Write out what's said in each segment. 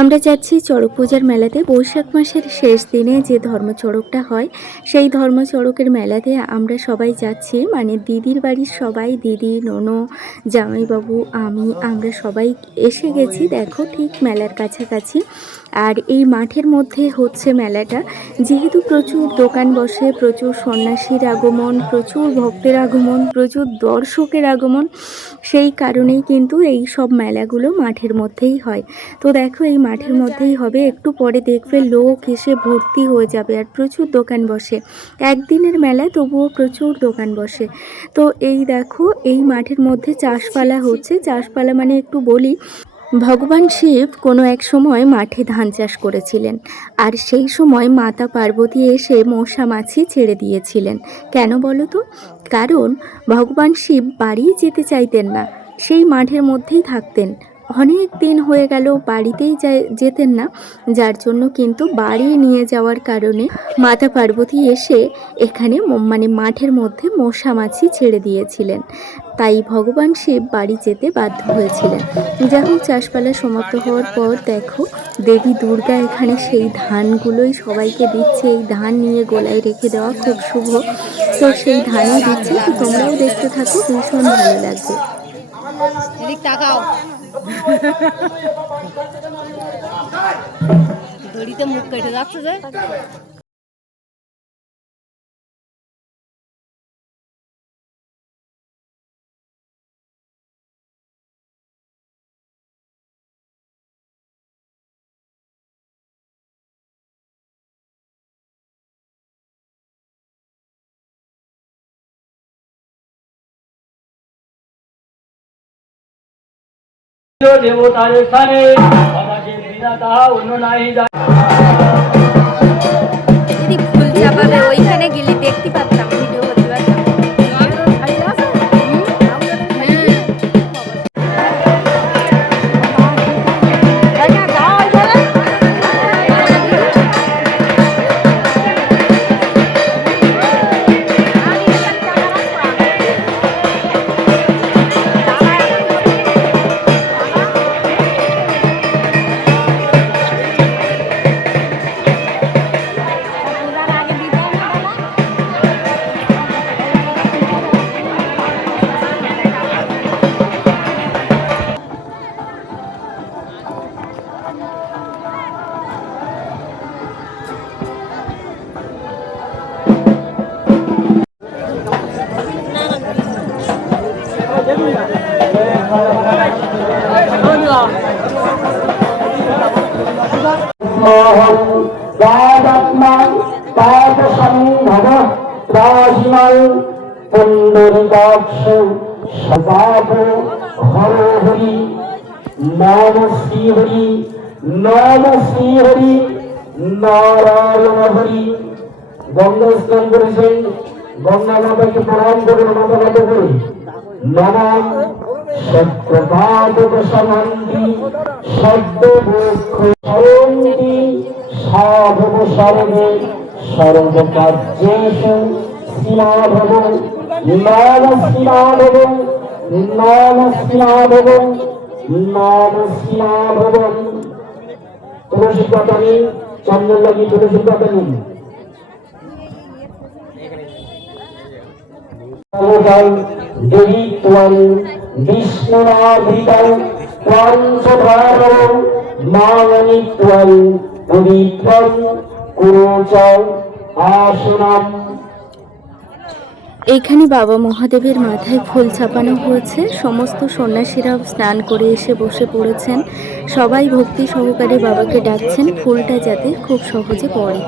আমরা যাচ্ছি চড়ক পূজার মেলাতে। বৈশাখ মাসের শেষ দিনে যে ধর্মচড়কটা হয়, সেই ধর্মচড়কের মেলাতে আমরা সবাই যাচ্ছি। মানে দিদির বাড়ির সবাই, দিদি, ননু, জামাইবাবু, আমরা সবাই এসে গেছি দেখো ঠিক মেলার কাছাকাছি। আর এই মাঠের মধ্যে হচ্ছে মেলাটা। যেহেতু প্রচুর দোকান বসে, প্রচুর সন্ন্যাসীর আগমন, প্রচুর ভক্তের আগমন, প্রচুর দর্শকের আগমন, সেই কারণেই কিন্তু এই সব মেলাগুলো মাঠের মধ্যেই হয়। তো দেখো এই মাঠের মধ্যেই হবে, একটু পরে দেখবে লোক এসে ভর্তি হয়ে যাবে আর প্রচুর দোকান বসে। একদিনের মেলা তবুও প্রচুর দোকান বসে। তো এই দেখো এই মাঠের মধ্যে চাষপালা হচ্ছে। চাষপালা মানে একটু বলি, ভগবান শিব কোনো এক সময় মাঠে ধান চাষ করেছিলেন, আর সেই সময় মাতা পার্বতী এসে মশা মাছি ছেড়ে দিয়েছিলেন। কেন বলো তো? কারণ ভগবান শিব বাড়ি যেতে চাইতেন না, সেই মাঠের মধ্যেই থাকতেন। অনেক দিন হয়ে গেল বাড়িতেই যেতেন না, যার জন্য কিন্তু বাড়ি নিয়ে যাওয়ার কারণে মাতা পার্বতী এসে এখানে মানে মাঠের মধ্যে মশা মাছি ছেড়ে দিয়েছিলেন। তাই ভগবান শিব বাড়ি যেতে বাধ্য হয়েছিলেন। যাই হোক, চাষপালা সমাপ্ত হওয়ার পর দেখো দেবী দুর্গা এখানে সেই ধানগুলোই সবাইকে দিচ্ছে। এই ধান নিয়ে গোলায় রেখে দেওয়া খুব শুভ, তো সেই ধানই দিচ্ছে। তো তোমরাও দেখতে থাকো, ভীষণ ভালো লাগবে। দড়িতে মুখ কেটে যাচ্ছে যে। দেবতার স্থানে আমাকে বিনা তাহা অন্য নাই যায়। যদি ফুল চাপাবে ওইখানে গেলে দেখতে পারতাম, ভিডিও করতে পারতাম। পুণ্ডরীকাক্ষ সদাপ হর হরি নম শ্রী হরি, নম শ্রী হরি, নারায়ণ হরি। গঙ্গা স্নান করেছেন, গঙ্গা মাতাকে প্রণাম করে মাথা নত করে নম সত্যপাদক সমান্তি শব্দ বৃক্ষ সরন্তি সাধব সর্বে সর্বকার্যেষু শ্রীমাধব নাম শ্রীমাধব, নাম শ্রীমাধব, নাম শ্রীমাধব। তুলসী পাতা নিন, চন্দন লাগিয়ে তুলসী পাতা নিন। দেবী ত্বং বিষ্ণুনাভিতং ত্বং সভারং মাননি ত্বং পবিত্রং কুরু চ আসনম। এইখানে বাবা মহাদেবের মাথায় ফুল চাপানো হয়েছে। সমস্ত সন্ন্যাসীরা স্নান করে এসে বসে পড়েছেন, সবাই ভক্তি সহকারে বাবাকে ডাকছেন ফুলটা যাতে খুব সহজে পড়ে।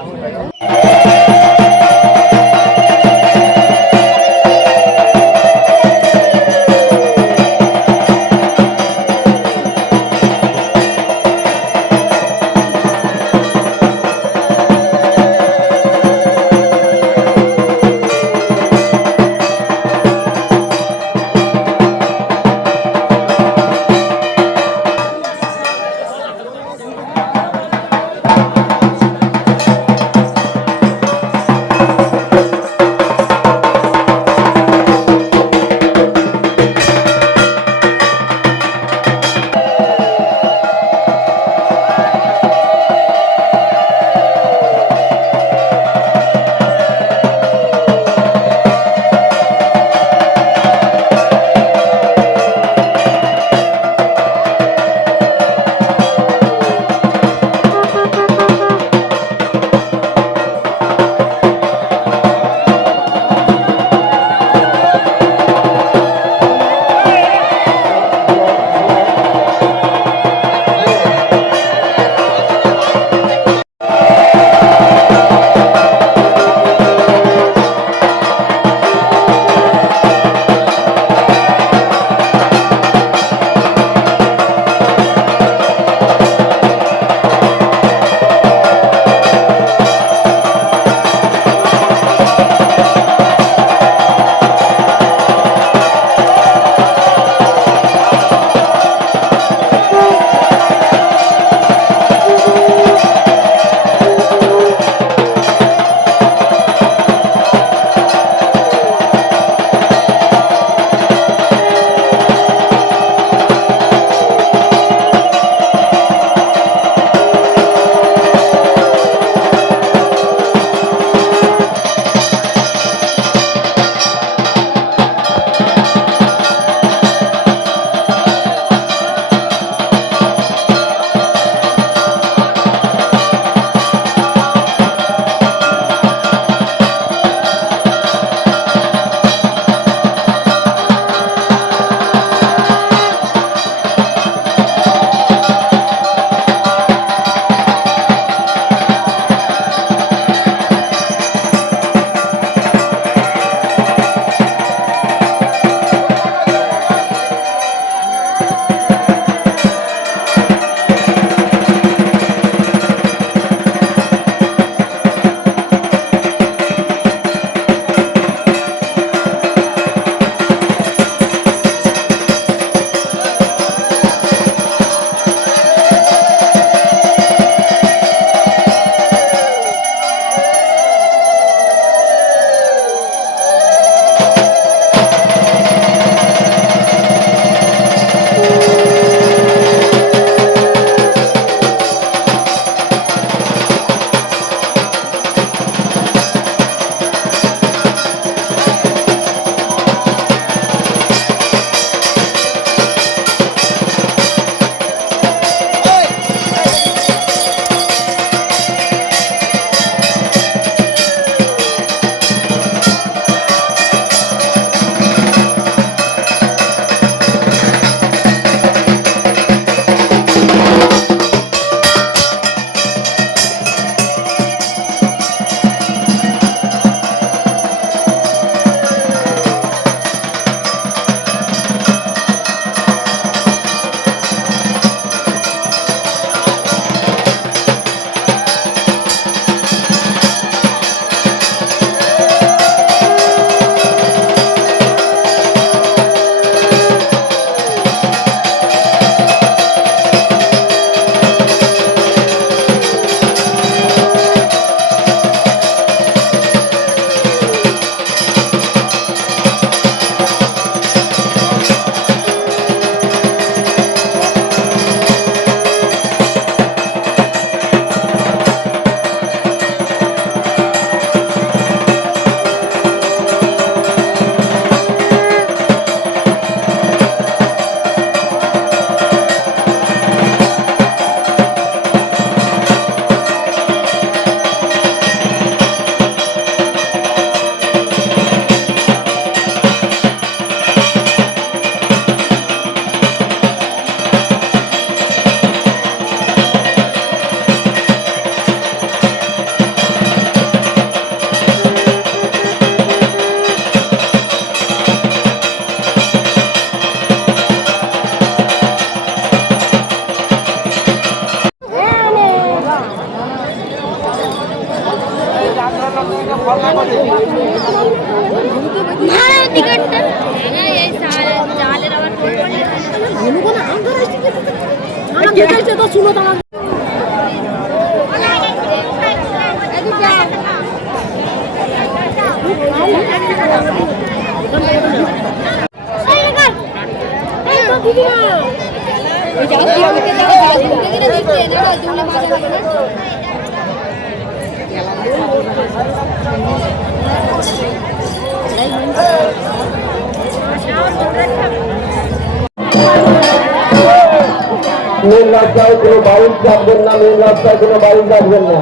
মেন রাস্তায় কোনো বাইক যাবেন না, মেন রাস্তায় কোনো বাইক যাবেন না,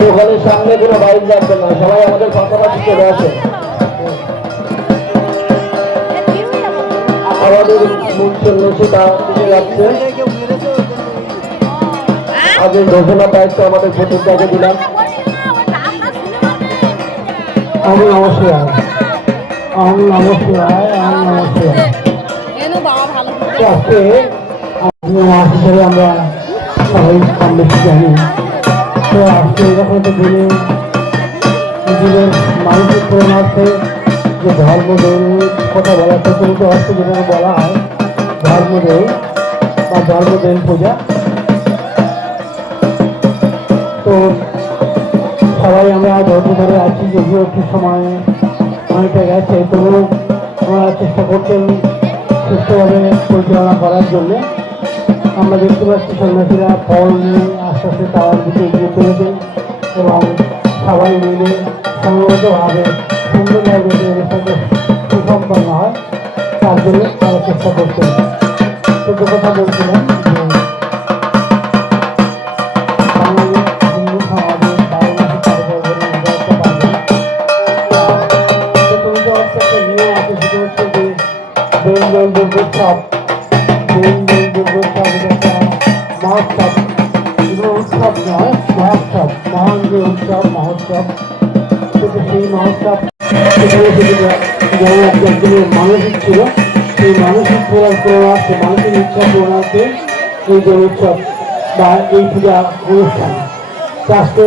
দোকানের সামনে কোনো বাইক যাবেন না, সবাই আমাদের পাশাপাশি চলে আসে। আমাদের মুখ সন্ন্যাসী তার দিকে যাচ্ছে। আগে ঘোষণা দায়িত্ব আমাদের ভোটারকে দিলাম। আমি অবশ্যই আজকে হিসেবে আমরা সবাই কম বেশি জানি। তো আজকে এরকম একটা দিনে নিজেদের মানসিক পরিমাণে যে ধর্মদৌল কথা বলা প্রচলিত হচ্ছে, যেটা বলা হয় ধর্মদৌল বা ধর্মদৌল পূজা। তো সবাই আমরা ধর্ম ধরে আছি, যদিও একটু সময় অনেকটা গেছে, তবুও আমরা চেষ্টা করছেন সুস্থভাবে পরিচালনা করার জন্য। আমরা দেখতে পাচ্ছি সন্ন্যাসীরা ফল নিয়ে আস্তে আস্তে তার দিকে এগিয়ে চলেছেন এবং সবাই মিলে সংগতভাবে সুন্দরভাবে যে অনুষ্ঠানটা সুসম্পন্ন হয় তার জন্য তারা চেষ্টা করছেন। তো যে কথা বলছিলাম যে বাংলাদেশ হিন্দু সমাজে বারোমাসি পার্বণের একটা পাবে প্রচলিত হচ্ছে একটা নিয়ম আছে, সেটা হচ্ছে যে বেঙ্গল দুর্গোৎসব। মহোৎসব, এগুলো উৎসব নয়, মহোৎসব, মহান যে উৎসব মহোৎসব, কিন্তু সেই মহোৎসব যেমন একজনের মানসিক ছিল, সেই মানসিক পূরণার্থে মানসিক ইচ্ছা পূরণার্থে এই যে উৎসব বা এই পূজা অনুষ্ঠান আজকে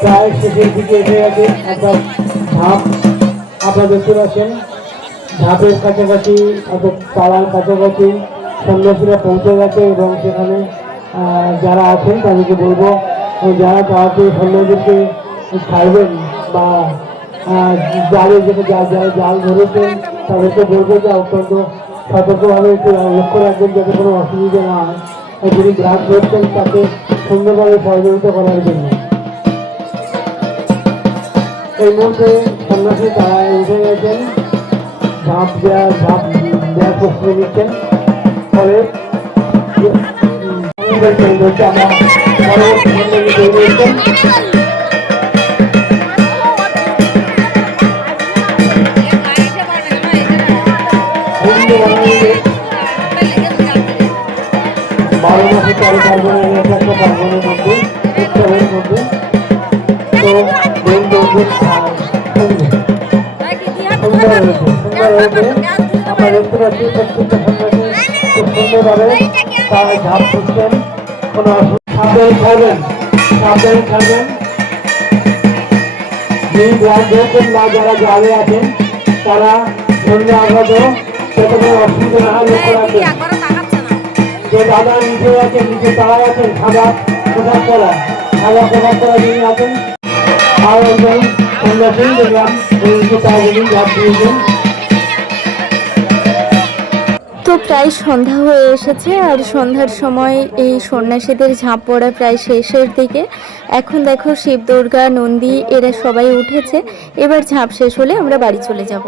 প্রায় শেষের দিকে এসে গেছে। একটা ধাপ আপনারা দেখতে পাচ্ছেন, ধাপের কাছাকাছি অর্থাৎ পাড়ার কাছাকাছি সন্ন্যাসীরা পৌঁছে গেছে এবং সেখানে যারা আছেন তাদেরকে বলবো, যারা তাড়াতাড়ি সন্ন্যাসীকে ছাড়বেন বা জালে যেতে যারা জাল ধরেছেন তাদেরকে বলবো যে অত্যন্ত সতর্কভাবে একটু লক্ষ্য রাখবেন যাতে কোনো অসুবিধা না হয়। যিনি গ্রাস ধরছেন তাকে সুন্দরভাবে সহযোগিতা করার জন্য। এই মুহূর্তে সন্ন্যাসী তারা উঠে গেছেন, ঝাঁপ দেওয়ার প্রস্তুতি নিচ্ছেন। ফলে বারো মাসে 13 পার্বণের একটা পার্বণের মধ্যে উৎসবের মধ্যে তো সুন্দর হয়েছে। আমরা দেখতে পাচ্ছি প্রত্যেকটা সন্ন্যাসী খুব সুন্দরভাবে তারা ঝাঁপ দিচ্ছেন। কোনো সাবধানে খাবেন, সাবধানে খাবেন। যেই গ্রাম ধরছেন বা যারা জালে আছেন তারা সন্ধ্যা আঘাত যাতে কোনো অসুবিধা না হয় লক্ষ্য রাখবেন। যে দাদা নিচে আছেন, নিচে তারা আছেন, খাবার প্রভাব করা যিনি আছেন আর একজন সন্ন্যাসী দেখলাম তারা যিনি ঝাঁপ দিয়েছেন। তো প্রায় সন্ধ্যা হয়ে এসেছে আর সন্ধ্যার সময় এই সন্ন্যাসীদের ঝাঁপ পড়া প্রায় শেষের দিকে। এখন দেখো শিব দুর্গা নন্দী এরা সবাই উঠেছে, এবার ঝাঁপ শেষ হলে আমরা বাড়ি চলে যাব।